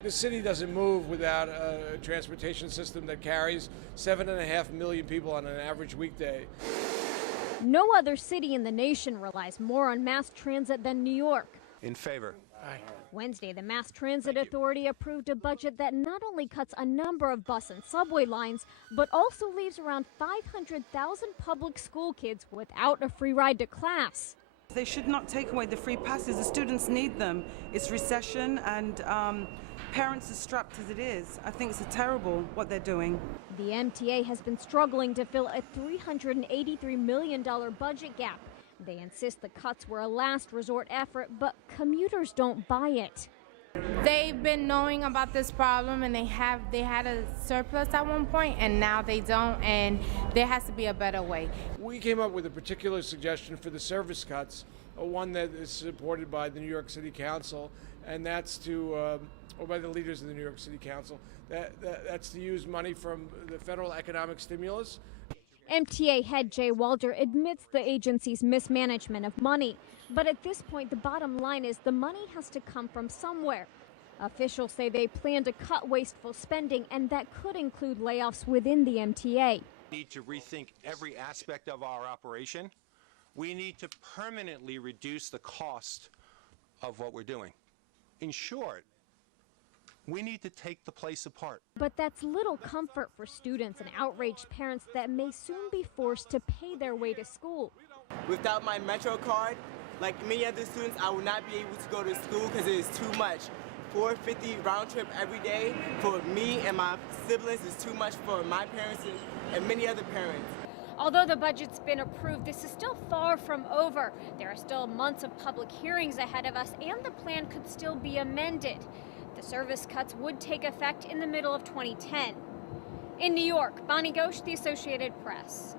The city doesn't move without a transportation system that carries 7.5 million people on an average weekday. No other city in the nation relies more on mass transit than New York. In favor. Aye. Wednesday, the Mass Transit Authority approved a budget that not only cuts a number of bus and subway lines, but also leaves around 500,000 public school kids without a free ride to class. They should not take away the free passes. The students need them. It's recession and parents are strapped as it is. I think it's terrible what they're doing. The MTA has been struggling to fill a $383 million budget gap. They insist the cuts were a last resort effort, but commuters don't buy it. They've been knowing about this problem, and they had a surplus at one point, and now they don't, and there has to be a better way. We came up with a particular suggestion for the service cuts, one that is supported by the New York City Council, and that's or by the leaders of the New York City Council. That's to use money from the federal economic stimulus. MTA head Jay Walter admits the agency's mismanagement of money. But at this point, the bottom line is the money has to come from somewhere. Officials say they plan to cut wasteful spending, and that could include layoffs within the MTA. We need to rethink every aspect of our operation. We need to permanently reduce the cost of what we're doing. In short, we need to take the place apart. But that's little comfort for students and outraged parents that may soon be forced to pay their way to school. Without my Metro card, like many other students, I will not be able to go to school because it is too much. $4.50 round trip every day for me and my siblings is too much for my parents and many other parents. Although the budget's been approved, this is still far from over. There are still months of public hearings ahead of us, and the plan could still be amended. The service cuts would take effect in the middle of 2010. In New York, Bonnie Ghosh, The Associated Press.